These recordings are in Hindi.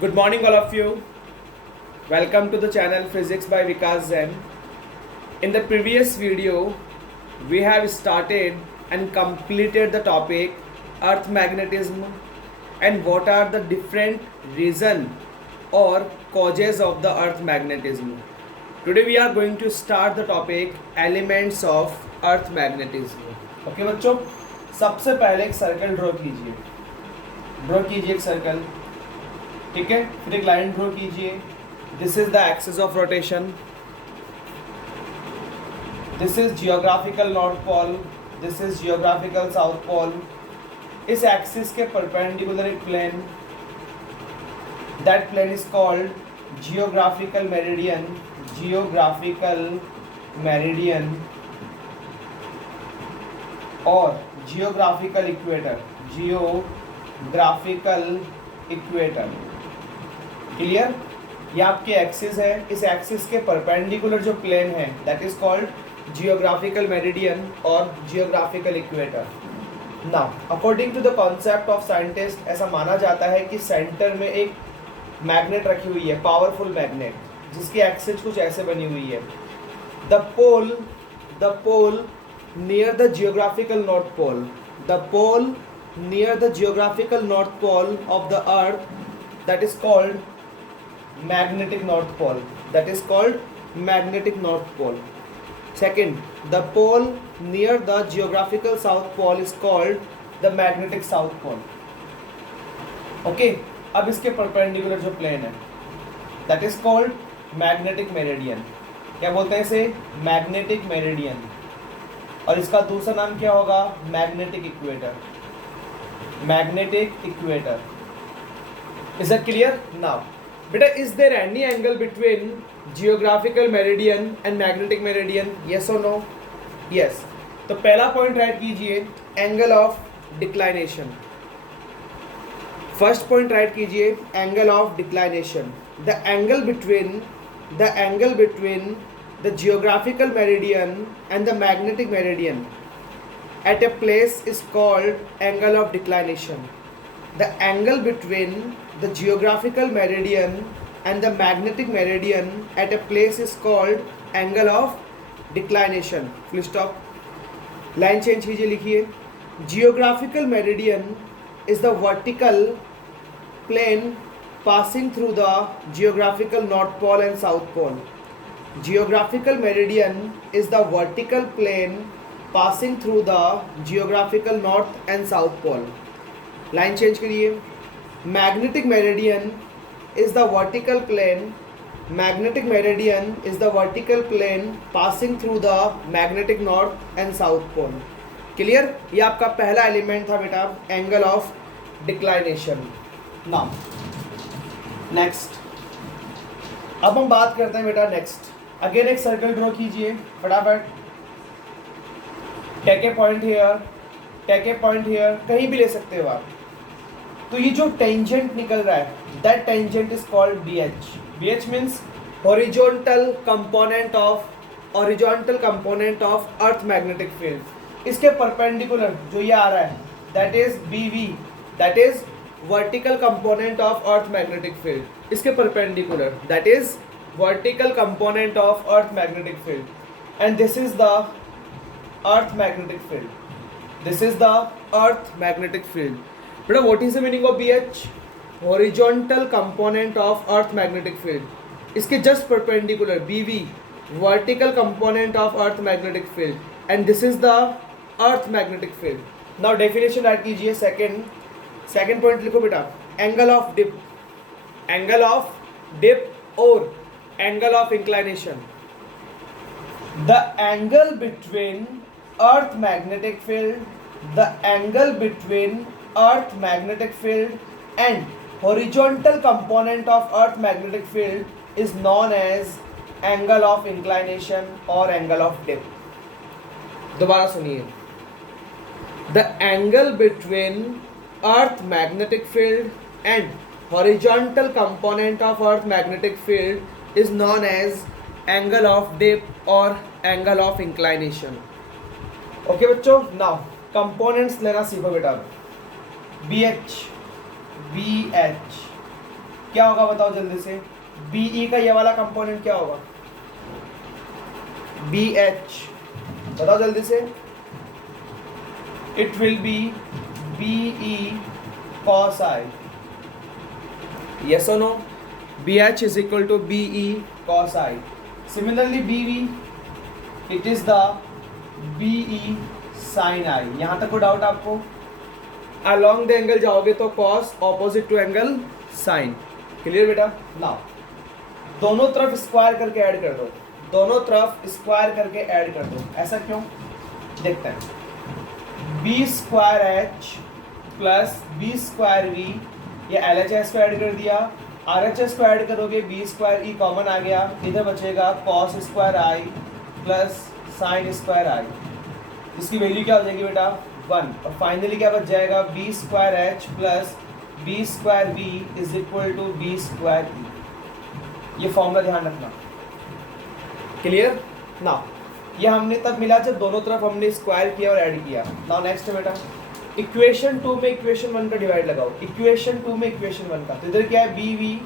Good morning, all of you. Welcome to the channel Physics by Vikas Zen. In the previous video, we have started and completed the topic Earth magnetism and what are the different reason or causes of the Earth magnetism. Today we are going to start the topic elements of Earth magnetism. Okay बच्चों, सबसे पहले एक सर्कल ड्रॉ कीजिए एक सर्कल, ठीक है। फिर एक लाइन ड्रॉ कीजिए। This is the axis of rotation, this is geographical north pole, this is geographical south pole. इस एक्सिस के परपेंडिकुलर एक plane, that plane is called geographical meridian, और जियोग्राफिकल इक्वेटर, क्लियर। ये आपके एक्सिस है, इस एक्सिस के परपेंडिकुलर जो प्लेन है that is called geographical meridian और geographical equator. Now according to the concept of scientist, ऐसा माना जाता है कि सेंटर में एक मैग्नेट रखी हुई है, पावरफुल मैग्नेट, जिसकी एक्सिस कुछ ऐसे बनी हुई है। The pole near the geographical north pole, the pole near the geographical north pole of the earth, that is called magnetic north pole, second, the pole near the geographical south pole is called the magnetic south pole. Okay, अब इसके परपेंडिकुलर जो प्लेन है that is called magnetic meridian. क्या बोलते हैं इसे? Magnetic meridian. और इसका दूसरा नाम क्या होगा? Magnetic equator. Is that clear? Now beta, is there any angle between geographical meridian and magnetic meridian? Yes or no? Yes. तो पहला पॉइंट राइट कीजिए, angle of declination. First point write कीजिए, angle of declination. The angle between the geographical meridian and the magnetic meridian at a place is called angle of declination. The angle between the geographical meridian and the magnetic meridian at a place is called angle of declination. Full stop. Line change कीजिए, लिखिए geographical meridian is the vertical plane passing through the geographical north pole and south pole. Geographical meridian is the vertical plane passing through the geographical north and south pole. Line change करिए। Magnetic meridian is the vertical plane passing through the magnetic north and south pole. Clear? ये आपका पहला एलिमेंट था बेटा, angle of declination. Now next, अब हम बात करते हैं बेटा नेक्स्ट। अगेन एक सर्कल ड्रॉ कीजिए फटाफट। टेक ए पॉइंट हियर, कहीं भी ले सकते हो आप। तो ये जो टेंजेंट निकल रहा है, that tangent is called BH means horizontal component of earth magnetic field. इसके परपेंडिकुलर जो ये आ रहा है that is BV, that is vertical component of earth magnetic field. इसके perpendicular that is vertical component of earth magnetic field, and this is the earth magnetic field. But what is the meaning of BH? Horizontal component of earth magnetic field. इसके just perpendicular BV, vertical component of earth magnetic field, and this is the earth magnetic field. Now definition add कीजिए। second point लिखो बेटा, angle of dip or angle of inclination. The angle between earth magnetic field and horizontal component of earth magnetic field is known as angle of inclination or angle of dip. दोबारा सुनिए, the angle between earth magnetic field and horizontal component of earth magnetic field is known as angle of dip or angle of inclination. Okay बच्चों, नाउ कंपोनेंट्स लेना सीखो बेटा। BH क्या होगा बताओ जल्दी से, बीई का ये वाला कंपोनेंट क्या होगा, BH, बताओ जल्दी से, it will be BE cos I, yes or no, BH is equal to BE cos I. Similarly BV, it is the BE sin I. यहाँ तक कोई डाउट आपको? along the angle जाओगे तो cos opposite to angle sin, clear बेटा? नाउ दोनों तरफ स्क्वायर करके ऐड कर दो, दोनों तरफ स्क्वायर करके ऐड कर दो, ऐसा क्यों देखते हैं। B square H plus B square V, ये एल एच एस को ऐड कर दिया, आर एच एस को ऐड करोगे, बी स्क्वायर ई कॉमन आ गया, इधर बचेगा cos square I plus sine square I, इसकी वैल्यू क्या हो जाएगी बेटा 1, और फाइनली क्या बच जाएगा B square H plus B square V is equal to B square E. ये फॉर्मूला ध्यान रखना, क्लियर? नाउ ये हमने तब मिला जब दोनों तरफ हमने स्क्वायर किया और ऐड किया। नाउ नेक्स्ट है बेटा इक्वेशन 2 में इक्वेशन 1 का डिवाइड लगाओ, इक्वेशन 2 में इक्वेशन 1 का, तो इधर क्या है B V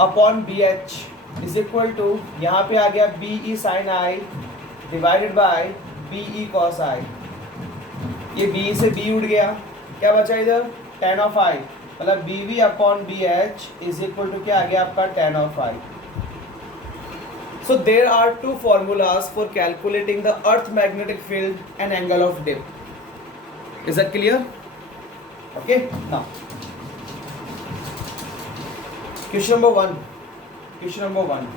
upon B H is equal to, यहाँ पे आ गया B E sine I divided by B E cos I, ये बी से बी उड़ गया, क्या बचा इधर tan ऑफ आई, मतलब B V upon B H is equal to क्या आ गया आपका tan of I. So there are two formulas for calculating the earth magnetic field and angle of dip. Is that clear? Okay, now question number 1. Question number 1.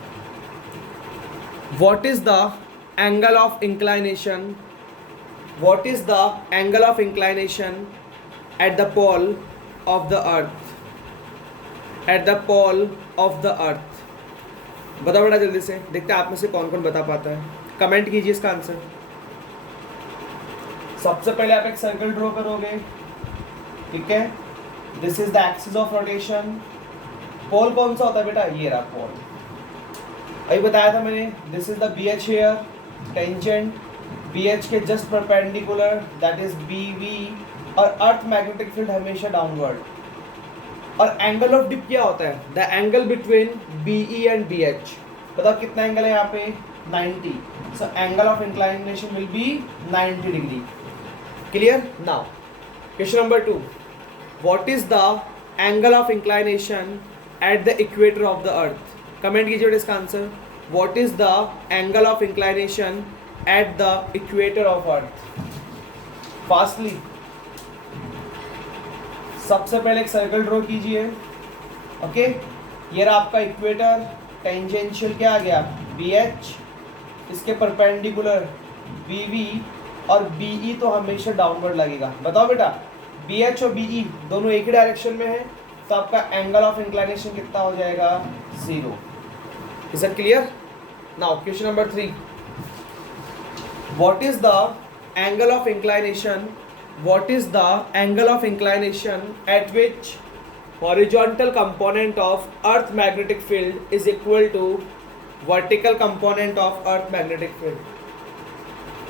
What is the angle of inclination? What is the angle of inclination at the pole of the earth? At the pole of the earth. बताओ बेटा जल्दी से, देखते हैं आप में से कौन कौन बता पाता है, कमेंट कीजिए इसका आंसर। सबसे पहले आप एक सर्कल ड्रॉ करोगे, ठीक है, this is the axis of rotation. Pole कौन सा होता है बेटा, ये रहा पोल, अभी बताया था मैंने, this is the B H here, tangent B H के just perpendicular that is B V, और अर्थ मैग्नेटिक फील्ड हमेशा डाउनवर्ड। और एंगल ऑफ डिप क्या होता है, the angle between BE and BH, बताओ कितना एंगल है यहाँ पे 90, so angle of inclination will be 90 degree, clear? Now question number 2, what is the angle of inclination at the equator of the earth? Comment कीजिए इसका answer, what is the angle of inclination at the equator of earth? Fastly सबसे पहले एक सर्कल ड्रॉ कीजिए, ओके, ये रहा आपका इक्वेटर, टेंजेंशियल क्या आ गया BH, इसके परपेंडिकुलर BV, और BE तो हमेशा डाउनवर्ड लगेगा। बताओ बेटा BH और BE दोनों एक ही डायरेक्शन में है, तो आपका एंगल ऑफ इंक्लाइनेशन कितना हो जाएगा 0। Is it clear? Now question number 3, what is the angle of inclination, what is the angle of inclination at which horizontal component of earth magnetic field is equal to vertical component of earth magnetic field?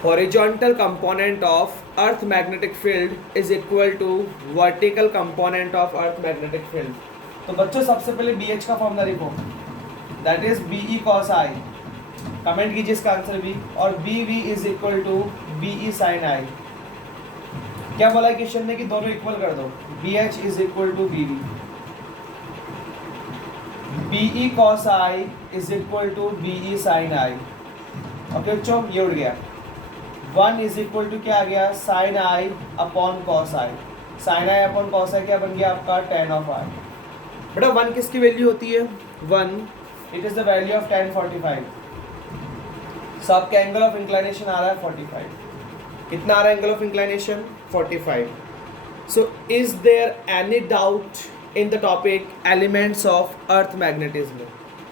Horizontal component of earth magnetic field is equal to vertical component of earth magnetic field. तो बच्चों सबसे पहले BH का फॉर्मूला लिखो, that is BE cos I, comment कीजिए इसका आंसर भी, और BV is equal to BE sin I। क्या बोला क्वेश्चन में कि दोनों इक्वल कर दो, BH is equal to BV, BE cos I is equal to BE sin I। Okay बच्चों ये उड़ गया, 1 इज इक्वल टू क्या आ गया sin I upon cos I, sin I upon cos I क्या बन गया आपका tan ऑफ I। बेटा 1 किसकी वैल्यू होती है, 1 it is the value of tan 45, सो आपका एंगल ऑफ इंक्लाइनेशन आ रहा है 45, कितना आ रहा है angle of inclination 45। So is there any doubt in the topic elements of earth magnetism?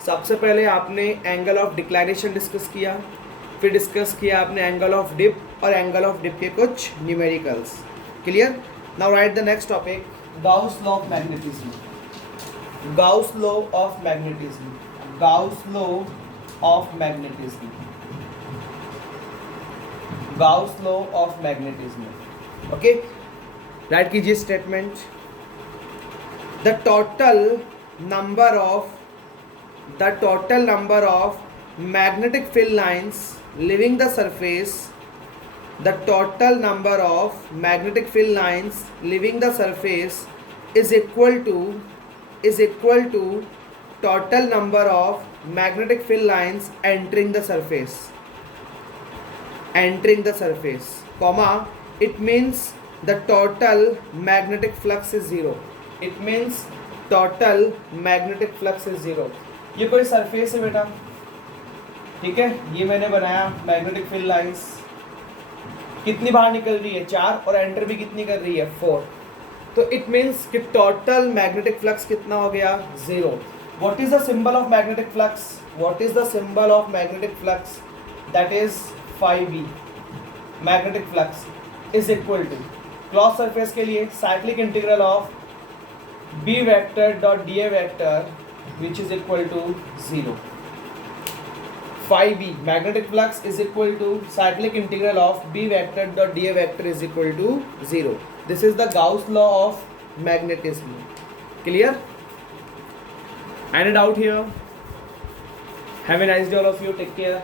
सबसे पहले आपने एंगल ऑफ डिक्लाइनेशन डिस्कस किया, फिर डिस्कस किया आपने एंगल ऑफ डिप और एंगल ऑफ डिप के कुछ numericals, clear? Now write the next topic, Gauss law of magnetism. Gauss law of magnetism, Gauss law of magnetism, Gauss law of magnetism. Okay, write कीजिए statement, the total number of magnetic field lines leaving the surface, the total number of magnetic field lines leaving the surface is equal to total number of magnetic field lines entering the surface, comma, it means the total magnetic flux is zero. It means total magnetic flux is zero. ये कोई सरफेस है बेटा, ठीक है, ये मैंने बनाया मैग्नेटिक फील्ड लाइंस, कितनी बाहर निकल रही है 4 और एंटर भी कितनी कर रही है 4, तो इट मीन्स कि टोटल मैग्नेटिक फ्लक्स कितना हो गया 0. What is the symbol of magnetic flux? What is the symbol of magnetic flux? That is phi-b. Magnetic flux is equal to cross surface के लिए cyclic integral of b vector dot da vector which is equal to 0. phi-b magnetic flux is equal to cyclic integral of b vector dot da vector is equal to 0. This is the Gauss law of magnetism. Clear? Any doubt here? Have a nice day all of you. Take care.